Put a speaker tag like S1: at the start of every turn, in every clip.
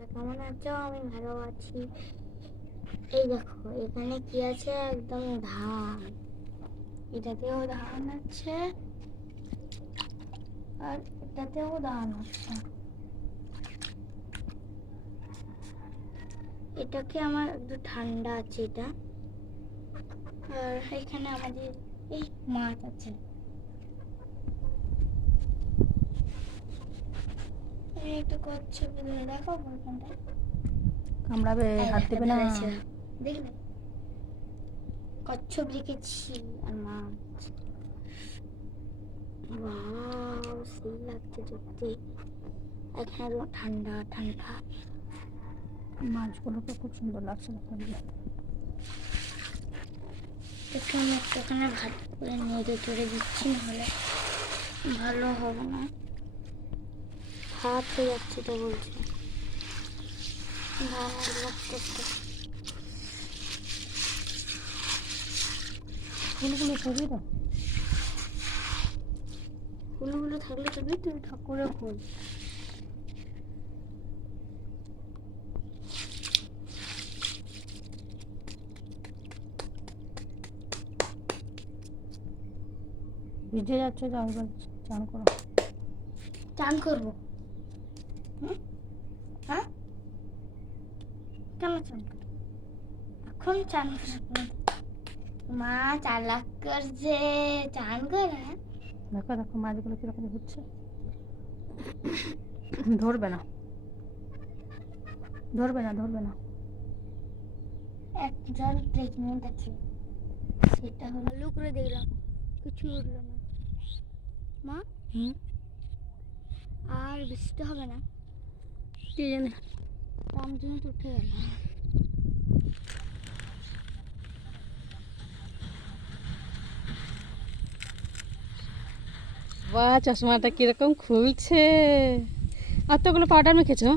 S1: কেমন আছো? আমি ভালো আছি। এই দেখো, এখানে কি আছে? একদম ধান। এটাতেও ধান আছে আর এটাতেও ধান আছে। এটাকে আমার একটু ঠান্ডা আছে এটা। আর এখানে আমাদের এই মাছ আছে। একটু দেখো
S2: কামড়াবে হাত দেবে না।
S1: দেখলে? কচ্ছপ রেখেছি আর মাছ ওয়াও সেই লাগছে দেখতে এখানে ঠান্ডা ঠান্ডা।
S2: মাছগুলোকে খুব সুন্দর লাগছে দেখতে।
S1: একটু আমি একটুখানে ভাত করে নেড়ে চড়ে দিচ্ছি নাহলে ভালো হবে না। ভাত হয়ে যাচ্ছে তো বলছে।
S2: ফুলগুলো ছবি দাও
S1: ফুলগুলো থাকলে তবে তুমি ঠাকুরের ফুল।
S2: ভিজে যাচ্ছে এবার চান করো।
S1: চান করব? হ্যাঁ? কেন চান? এখন চান মা চালাক করছে চান করে?
S2: দেখো দেখো মাছগুলো কীরকম হচ্ছে। ধরবে না। ধরবে না ধরবে না।
S1: একজন প্রেগনেন্ট আছে। সেটা হলো লু করে দেখলাম কিছু উঠল না। মা?
S2: হুম?
S1: আর বৃষ্টি হবে না?
S2: কি জানে?
S1: তো উঠে গেল।
S2: বা চশমাটা কীরকম খুলছে। এতগুলো পাউডার মেখেছো?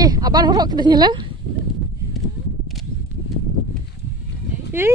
S2: এ আবার হরক দিলে এই।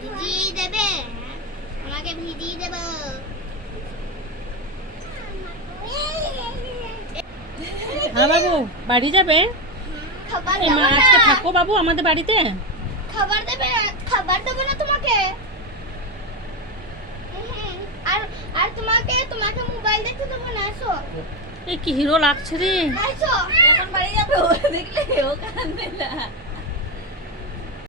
S1: ভিজিয়ে দেবে আমাকে ভিজিয়ে দেবো।
S2: হ্যাঁ বাবু বাড়ি যাবে?
S1: খাবার
S2: মা আজকে থাকো বাবু আমাদের বাড়িতে।
S1: খাবার দেবে খাবার দেবো না তোমাকে? আর আর তোমাকে তোমাকে মোবাইল দেখতে দেবো না আসো।
S2: এই কি হিরো লাগছে রে?
S1: আসো।
S3: এখন বাড়ি যাবে দেখলে ও কান্দে না।